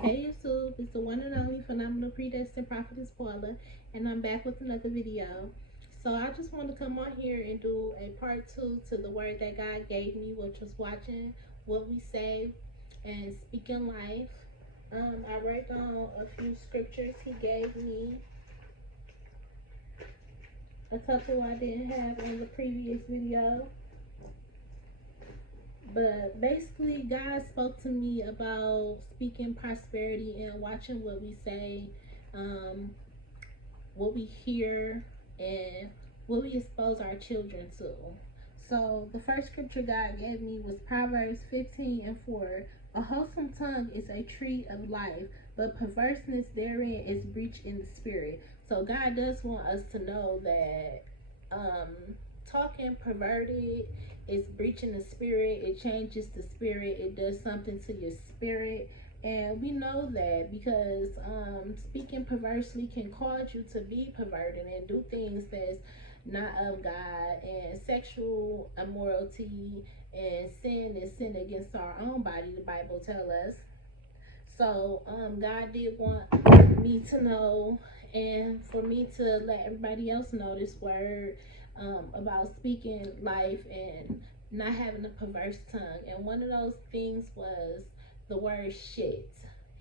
Hey YouTube, it's the one and only phenomenal predestined prophetess Paula, and I'm back with another video. So I just want to come on here and do a part two to the word that God gave me, which was watching what we say and speaking life. I wrote down a few scriptures He gave me, a couple I didn't have in the previous video. But basically, God spoke to me about speaking prosperity and watching what we say, um, what we hear, and what we expose our children to. So, the first scripture God gave me was Proverbs 15 and 4. A wholesome tongue is a tree of life, but perverseness therein is breach in the spirit. So, God does want us to know that talking perverted is breaching the spirit. It changes the spirit. It does something to your spirit. And we know that because speaking perversely can cause you to be perverted and do things that's not of God. And sexual immorality and sin is sin against our own body, the Bible tells us. So God did want me to know and for me to let everybody else know this word about speaking life and not having a perverse tongue. And one of those things was the word shit.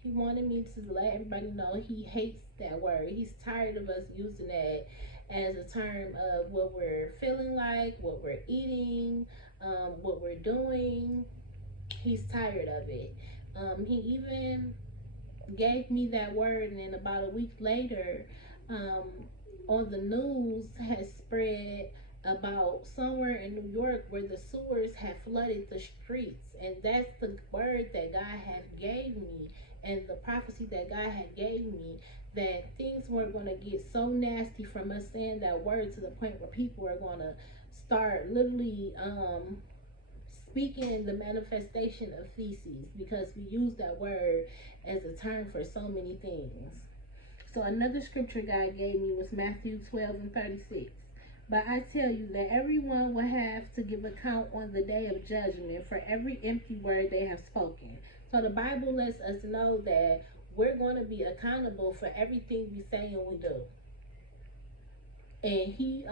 He wanted me to let everybody know he hates that word. He's tired of us using that as a term of what we're feeling like, what we're eating, what we're doing. He's tired of it. He even gave me that word, and then about a week later, um, on the news has spread about somewhere in New York where the sewers have flooded the streets, and that's the word that God had gave me, and the prophecy that God had gave me, that things were going to get so nasty from us saying that word to the point where people are going to start literally speaking the manifestation of feces, because we use that word as a term for so many things. So another scripture God gave me was Matthew 12 and 36. But I tell you that everyone will have to give account on the day of judgment for every empty word they have spoken. So the Bible lets us know that we're going to be accountable for everything we say and we do. And he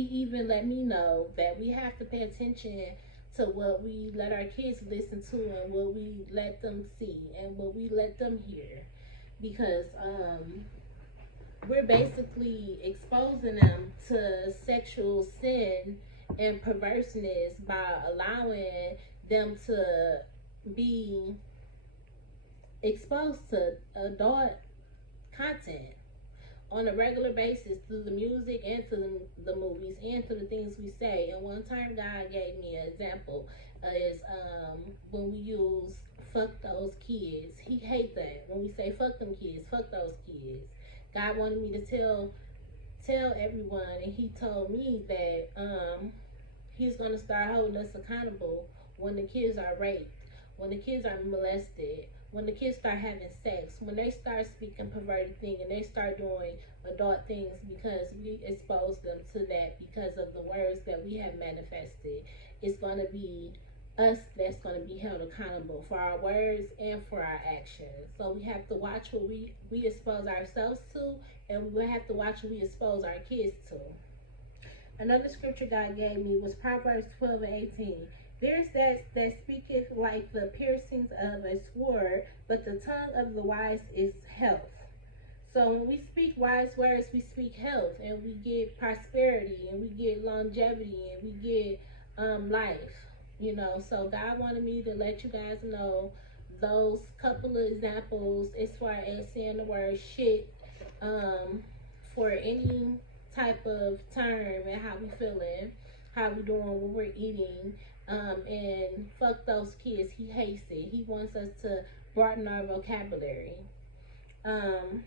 even let me know that we have to pay attention to what we let our kids listen to and what we let them see and what we let them hear, because we're basically exposing them to sexual sin and perverseness by allowing them to be exposed to adult content on a regular basis through the music and to the movies and to the things we say. And one time God gave me an example is when we use fuck those kids. He hates that when we say fuck them kids, fuck those kids. God wanted me to tell everyone, and he told me that he's going to start holding us accountable when the kids are raped, when the kids are molested, when the kids start having sex, when they start speaking perverted things and they start doing adult things, because we expose them to that because of the words that we have manifested. It's going to be us that's going to be held accountable for our words and for our actions. So we have to watch what we expose ourselves to, and we have to watch what we expose our kids to. Another scripture God gave me was Proverbs 12 and 18. There's that speaketh like the piercings of a sword, but the tongue of the wise is health. So when we speak wise words, we speak health, and we get prosperity, and we get longevity, and we get life. You know, so God wanted me to let you guys know those couple of examples as far as saying the word shit for any type of term, and how we feeling, how we doing, what we're eating, and fuck those kids. He hates it. He wants us to broaden our vocabulary. Um,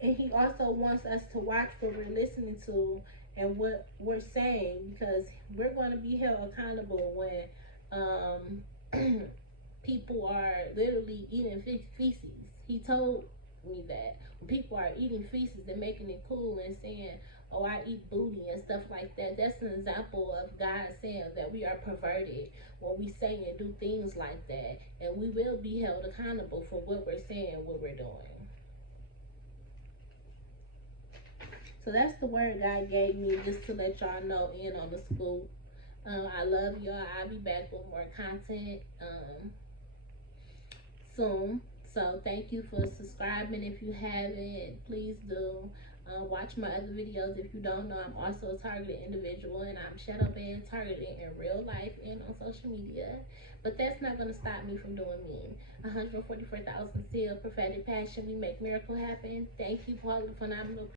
and he also wants us to watch what we're listening to and what we're saying, because we're going to be held accountable when people are literally eating feces. He told me that when people are eating feces and making it cool and saying, oh, I eat booty and stuff like that. That's an example of God saying that we are perverted when we say and do things like that. And we will be held accountable for what we're saying and what we're doing. So that's the word God gave me, just to let y'all know in on the scoop. I love y'all. I'll be back with more content soon. So thank you for subscribing. If you haven't, please do. Watch my other videos. If you don't know, I'm also a targeted individual, and I'm shadow banned, targeted in real life and on social media. But that's not going to stop me from doing me. 144,000 still prophetic passion. We make miracle happen. Thank you for all the phenomenal